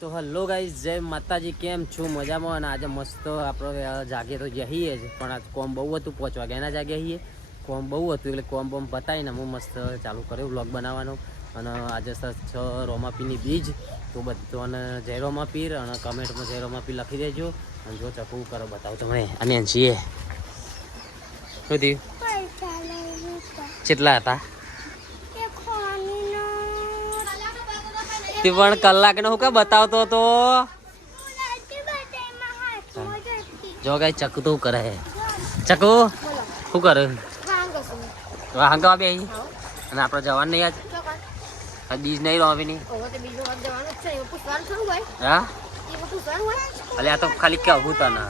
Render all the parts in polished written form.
તો hello guys, જય માતાજી. કેમ છું? મજામાં. અને આજે મસ્ત આપણે જાગે તો જઈએ જ, પણ આજ કોમ બહુ હતું. 5 વાગ્યાના જાગે છીએ. કોમ બહુ હતું એટલે કોમ બોમ પતાવીને હું મસ્ત ચાલુ કર્યો વ્લોગ બનાવવાનો. અને આજે છે રોમાપીરની બીજ. તો બધાને જય રોમાપીર, અને કમેન્ટમાં જય રોમાપીર લખી દેજો. અને જો ચકવું કરો બતાવો તમે. અને છીએ શું થયું? કેટલા હતા તે પણ કલાકનો હું કે બતાવતો હતો. જો ગાઈ ચકુ તો કરે હે. ચકુ શું કરે? હંગાવા બે અને આપણે જવાનું નહીં આજ બીજ નહીં રોવીની. હા અલે આ તો ખાલી કેવું તને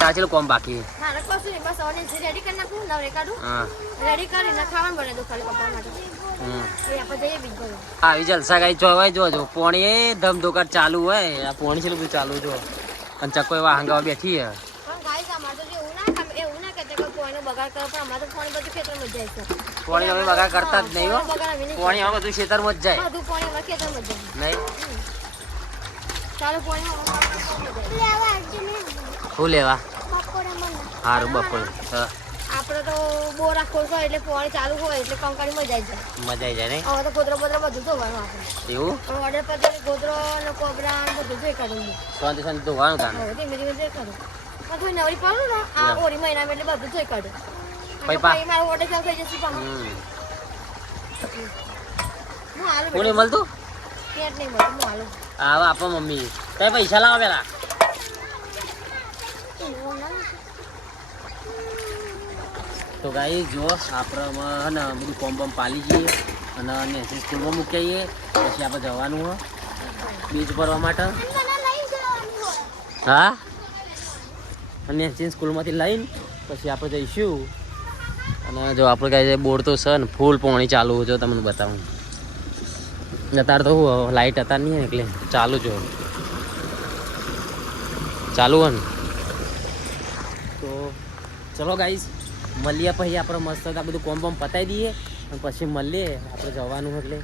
તાચેલું કોમ બાકી. આવી જલસા ગાઈ જોવાય જોજો. પોણી ધમધોકાર ચાલુ હોય. આ પોણી છે બધું ચાલુ જો. અને ચકો એવા હંગાવા બેઠી હે. પોણી હવે બગાડ કરતા જ નહીં હો. પોણી હવે બધું ખેતરમાં જ જાય નહીં. શું લેવા? સારું બપોરે આપડે તો બોર રાખો છો એટલે પાણી ચાલુ હોય એટલે કંકાળી મજા આવી જાય નહીં. હવે તો ગોદરા બોદરા બધું ધોવાનું આપણે એવું ઓર્ડર પર ગોદરો ને કોબરા બધું જોઈ કાઢું. શાંતિ શાંતિ ધોવાનું તાને. ધીમે ધીમે જોઈ કાઢું. થોડી નવરી પડું ને આ ઓરી મહિનામાં એટલે બધું જોઈ કાઢું. મારો ઓર્ડર ચાલુ થઈ જશે પાછું. હું હાલું કોને મળતું પેટ નહીં મળતું. હું હાલું હા આપો મમ્મી. કઈ પૈસા લાવો પેલા. તો ગાઈ જો આપણે ને બધું કોમ બોમ પાલી જઈએ અને સ્કૂલમાં મૂકી આવીએ. પછી આપણે જવાનું હોય બીજ ભરવા માટે. હા અને સ્કૂલમાંથી લઈને પછી આપણે જઈશું. અને જો આપણે કાંઈ બોર્ડ તો છે ને ફૂલ પાણી ચાલુ જો તમને બતાવું. અત્યારે તો હું લાઇટ હતા નહીં એટલે ચાલુ જો ચાલુ હોય ને. તો ચલો ગાઈસ મળીએ. પછી આપણે મસ્ત આ બધું કોમ બોમ પતાવી દઈએ અને પછી મળીએ. આપણે જવાનું એટલે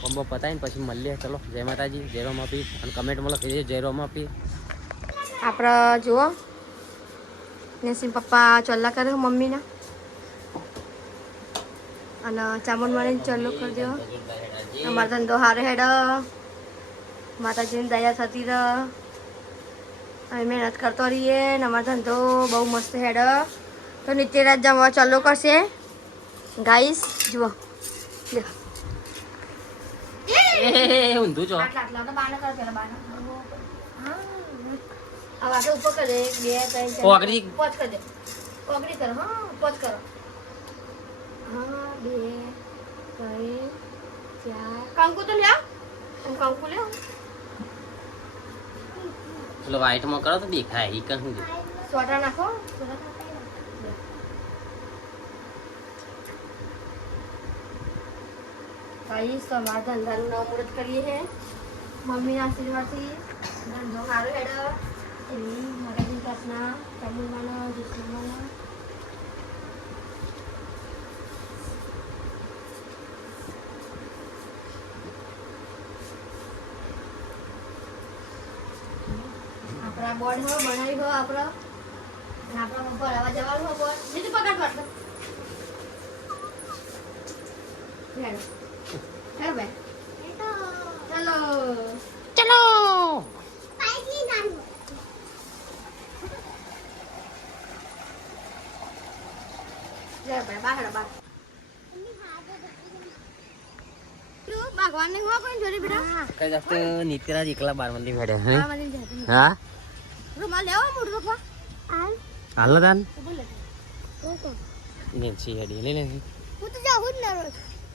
કોમ બોમ પતાવીને પછી મળીએ. ચલો જય માતાજી, જય રોમાપીર. અને કમેન્ટમાં લખી દેજો જય રોમાપીર. આપણે જુઓ નેસીમ પપ્પા ચોલ્લા કરે મમ્મીના અને ચામુંડ મળીને ચાલુ કરી દો. અમારો ધંધો હારે હેડ. માતાજીની દયા થતી રહે. અમે મહેનત કરતો રહીએ ને અમારો ધંધો બહુ મસ્ત હેડ. તો નિત્યરાજ જમવા ચાલુ કરશે ગાઈસ. જુઓ ઊંધું છો ઉપર કરે 2 3 4 5 કરી દે. ઓગળી કરો. હા 5 કરો. હા 2 3 4 કંકુ તો લ્યા. કંકુ લ્યો. ચલો વાઈટમાં કરો તો દેખાય. ઈ કણ શું સોટા નાખો. ગાઈસ તો અમારા ધંધાનું નવમુહૂર્ત કરીએ છે મમ્મીના આશીર્વાદથી. ધંધો સારો હેડ. એવી માતાજીની પ્રાર્થના ચામુંડમાનો જસુમાનો. આપણા બોર્ડ હો બનાવી હો આપણે. અને આપણે ભરાવા જવાનું હો બોર્ડ. બીજું પકડ પડતો. હેડ હેડ બે. ચલો ચલો. નિત્યરાજ એકલા 12 મંદી ભેડ્યા. હા હાલો તાન નેન્સી હેડી લે લે.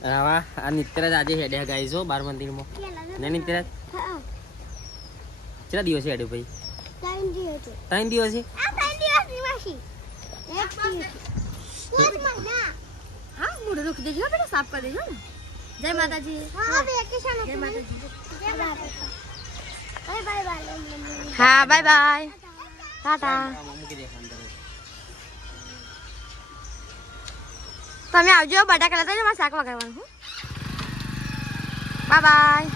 હા આ નિત્યરાજ આજે હેડ્યા ગાઈ છો 12 મંદિરમાં. ને નિત્યરાજ કેટલા દિવસે હેડ્યો ભાઈ? 3 દિવસે. હા મોઢું રોકી દેજો બેટા. સાફ કરી દેજો ને. જય માતાજી. જય માતાજી. હા બાય બાય. ટાટા. તમે આવજો બટાકા લેતા જાઓ. મારે શાક વગાડવાનું. બાય.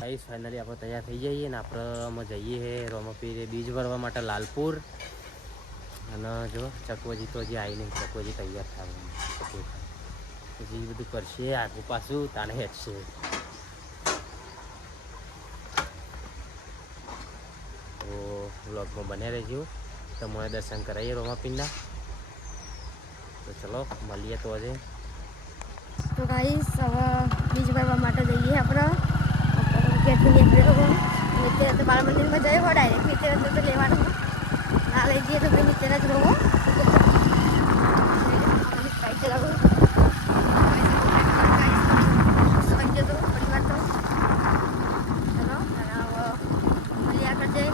ગાઈસ ફાઇનલી આપણે તૈયાર થઈ જઈએ ને આપણે અમે જઈએ છે રોમાપીરે બીજ ભરવા માટે લાલપુર. અને જો ચકવજી તો હજી આવી નહીં, ચકવજી તૈયાર થવાનું હજી બધું કરશે આગું પાછું તાને હેઠશે. તો વ્લોગમાં બન્યા રહેજો, તમને દર્શન કરાવીએ રોમાપીરના. તો ચલો મળીએ તો આજે. તો ગાઈસ હવે બીજ ભરવા માટે જઈએ આપણે ગેટથી નીકળ્યો નીચે તો બાળ મંદિરમાં જઈએ હો ડાયરેક્ટ નીચે તો લેવાનું ના લઈ જઈએ તો નીચે જ રહો બાઈક ચલાવું સમજો તો પરિવાર તો ચલો મળીએ આગળ જઈ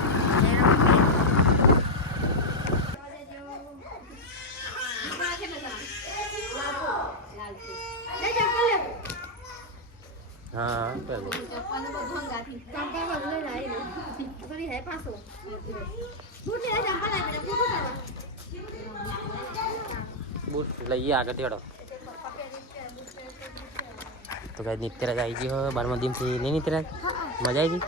હા ચાલો બૂટ લઈએ આગળ તેડો. તો કઈ નિત્યરાજ આવી ગયો બારમા દિનથી નહીં નિત્યરાજ મજા આવી ગઈ.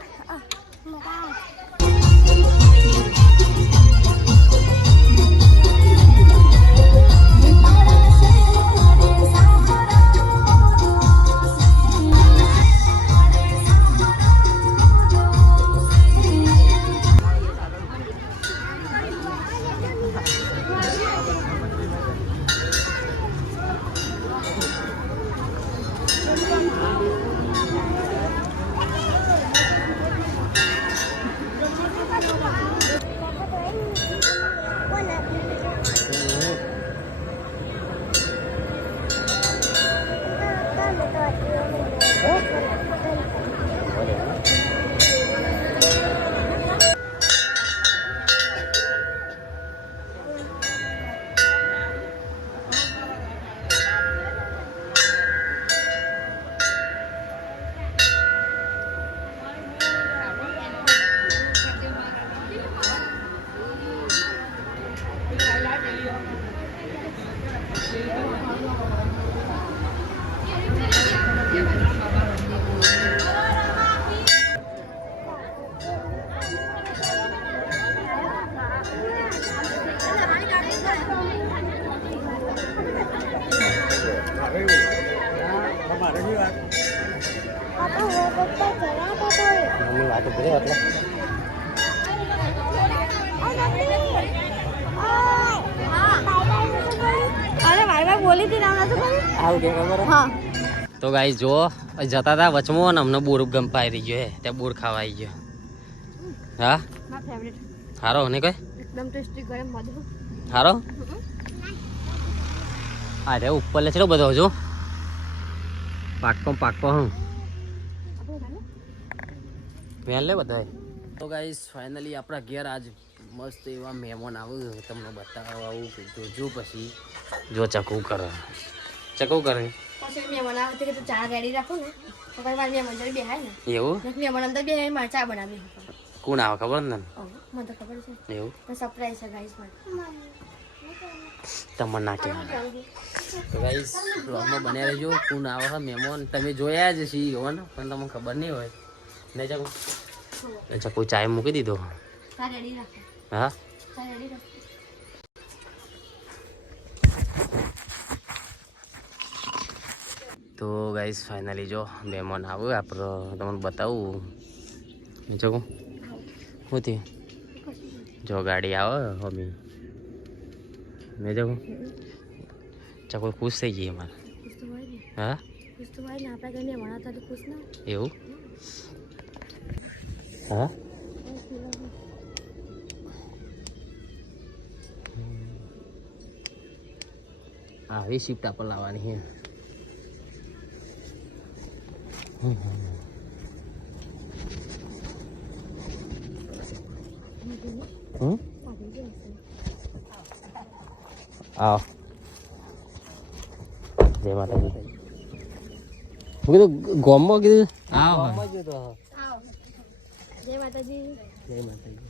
મમ્મી વાતો કરે એટલે બોલી હતી નામ નતું આવું કે ખબર હા. તો ગાઈસ જો જતા હતા વચમાં ને અમને બોર ગંપાઈ રહી ગયો હે ત્યાં બોર ખાવા આવી ગયો. હા મારા ફેવરેટ હારો ને કોઈ એકદમ ટેસ્ટી ગરમ મધુ હારો. અરે ઉપર લે ચલો બધો જો પાકો હું વેલ લે બધા. તો ગાઈસ ફાઇનલી આપણા ઘેર આજ મસ્ત એવા મહેમાન આવ્યું તમને બતાવવા આવું જોજો. પછી જો ચકવું કરે પછી મેં બનાવતી કે તું ચા રેડી રાખો ને તો પછી મારી મેં મંજરી બેહાય ને એવું મેં અંદર બેહાય મારે ચા બનાવી કોણ આવે ખબર ને મને તો ખબર છે એવું સરપ્રાઈઝ છે ગાઈસ માટે તમને ના કહેવાય. તો ગાઈસ બ્લોગમાં બન્યા રહેજો. કોણ આવે છે મહેમાન તમે જોયા જ છીએ હો ને પણ તમને ખબર નહીં હોય નહીં ચકુ. અચ્છા કોઈ ચાય મૂકી દીધો. ચા રેડી રાખો. હા ચા રેડી રાખો. તો ગાઈસ ફાઇનલી જો મહેમાન આવે આપણે તમને બતાવું જો શું થયું. જો ગાડી આવે મમ્મી મેં જો ચકો ખુશ થઈ ગઈ અમારે. હા એવું હા આવી શિફ્ટ આપણે લાવવાની છે. આવો જય માતાજી. હું કીધું ગોમમાં કીધું આવો જય માતાજી. જય માતાજી.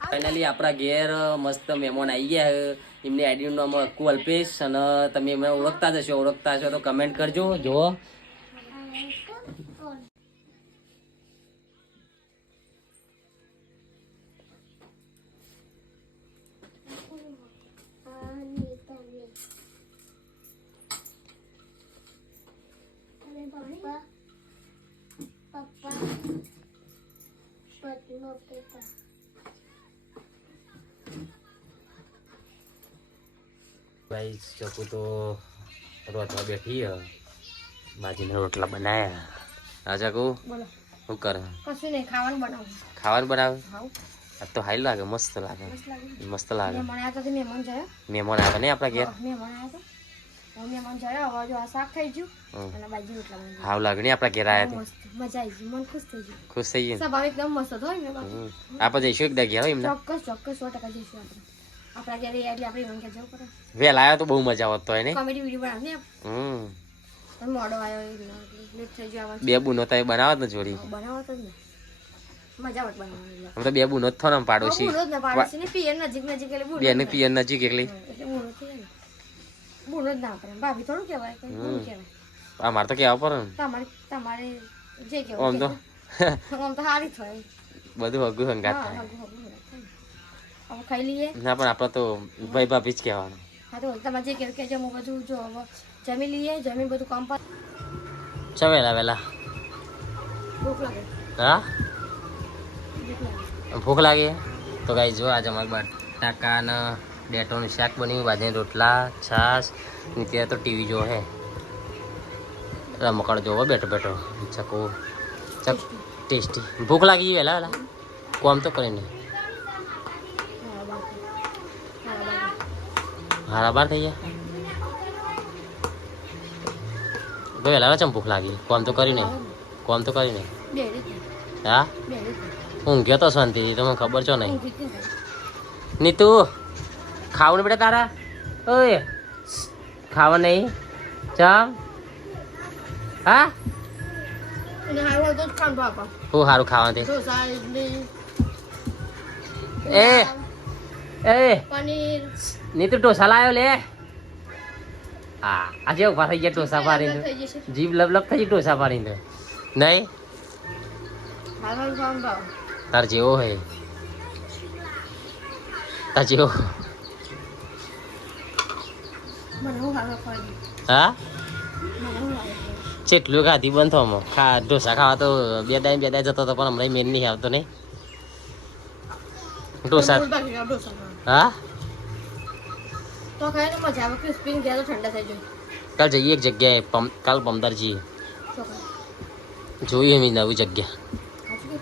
ફાઇનલી આપણા ઘેર મસ્ત મહેમાન આવી ગયા. એમની આઈડીનું નામ અક્કુ અલ્પેશ અને તમે એમને ઓળખતા જ હશો. ઓળખતા હશો તો કમેન્ટ કરજો. જુઓ ભાઈ ચકુ તો રોટલા બેઠી બાજીના રોટલા બનાયા. હા ચકુ બોલો શું કરે? કશું નહીં, ખાવાનું બનાવું. ખાવાનું બનાવે? ખાવ આ તો હાઈ લાગે, મસ્ત લાગે, મસ્ત લાગે. મસ્ત લાગે. મહેમાન આવ્યા હતા, મહેમાન જયા. મહેમાન આવે ને આપણા ઘેર? મહેમાન આવ્યા હતા, મહેમાન જયા. હવે જો આ શાક થઈ ગયું હમ. અને બાજુ રોટલા બની ગયા. હાવ લાગે ને આપણા ઘેર આવ્યા મસ્ત મજા આવી ગઈ, મન ખુશ થઈ ગયું. ખુશ થઈ ગઈ ને? સ્વભાવ એકદમ મસ્ત હતો એમને બાજુ. આપણે જઈશું એકદા ઘેર એમને. ચોક્કસ ચોક્કસ 100% જઈશું આપણે. આપણા ઘરે એટલે આપણે ઇવન કે જવું પડે. વહેલા આવ્યો તો બહુ મજા આવત તો એને. કોમેડી વિડીયો બનાવને હમ પણ મોડો આવ્યો એટલે લેટ થઈ ગયો આવવાનું. બે બુનો તો બનાવત ને જોડી. બનાવો તો જ ને મજા આવત બનાવવાની. આમ તો બે બુનો જ થો ને પાડોશી. બુનો જ ને પાડોશી ને પિયર નજીક નજીક એટલે બુનો. બેને પિયર નજીક એકલી. એટલે બુનો થઈ જાય ને. બુનો જ ના પડે. ભાભી થોડું કહેવાય, કઈ બુનો કહેવાય. આ મારે તો કેવા પડે ને. તમારે જે આમ કહેવાય તો આમ તો સારી થાય. બધું હગું હંગાત હા થાય. હગું હગું થાય. હવે ખાઈ લઈએ. ના પણ આપણે તો ભાઈ ભાભી જ કહેવાનું. હા તો તમારે જે કહેવું કહેજો. હું બધું જો હવે જમી લઈએ. જમી બધું કામ પર ચા વહેલા વહેલા. ભૂખ લાગે. હા ભૂખ લાગે. ભૂખ લાગી તો ગાઈ જો આજે અમારે બટાકા ને ડેટોનું શાક બન્યું, બાજરીના રોટલા, છાશ ને ત્યાં તો ટીવી જો હે રમકડ જોવો બેઠો બેઠો. ચકો ચક ટેસ્ટી. ભૂખ લાગી વહેલા વહેલા કોમ તો કરે નહીં. હારા બાર થઈ ગયા તો વહેલા વહેલા ચમ ભૂખ લાગી? કોમ તો કરી નહીં, કોમ તો કરી નહીં. બે રીતે હા બે રીતે ઊંઘ્યો તો શાંતિથી, તમને ખબર છો નહીં? ઊંઘી જ નહીં. નીતુ ખાવું ને બેટા તારા? ઓય ખાવા નહીં ચમ? હા અને હારું તો જ ખાવાનું બાપા. શું સારું ખાવાનું? ઢોસા, ઇડલી, એ એ પનીર. નીતુ ઢોસા લાવ્યો લે. હા આજે ઉભા થઈ ગયા ઢોસા પાડીને. થઈ જશે. જીભ લબ થઈ ગઈ ઢોસા પાડીને. નહીં હારું ખાવાનું ભાવ. તાર જેવો હે તાર જેવો. મને હું હારું ખાવાનું. હા મને હું લાગે. ચેટલું ખાધી બંધ થવામાં ઢોસા ખાવા તો બે દાય જતો હતો પણ હમણાં મેન નહીં આવતો નહીં ઢોસા. મૂળ બાકી રહ્યા ઢોસા ખાવા. હા તો ખાઈને મજા આવે. ક્રિસ્પી ગયા તો ઠંડા થઈ જાય. કાલ જઈએ એક જગ્યાએ કાલ પમદાર જઈએ. ચોખા જોઈએ એમ નવી જગ્યા સાચું કે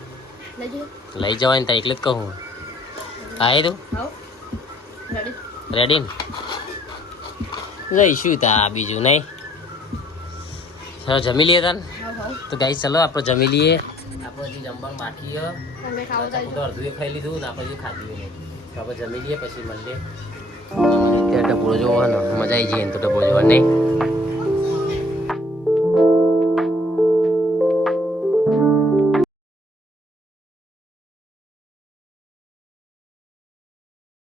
લઈ જઈએ. લઈ જવાય ને ત્યાં એટલે જ કહું. આય તું આવો રેડી. રેડી ને જઈશું તા બીજું નહીં. ચાલો જમી લઈએ તાન. હાવ હાવ. તો ગાઈ ચલો આપણે જમી લઈએ. આપણે હજી જમવાનું બાકી છે. તમે ખાવા તો જાય. અડધું ખાઈ લીધું ને આપણે હજુ ખાધું નહીં. તો આપણે જમી લઈએ પછી મળીએ. ત્યાં ટપોળો જોવો ને મજા આવી જઈએ તો ટપોળો જોવા નહીં.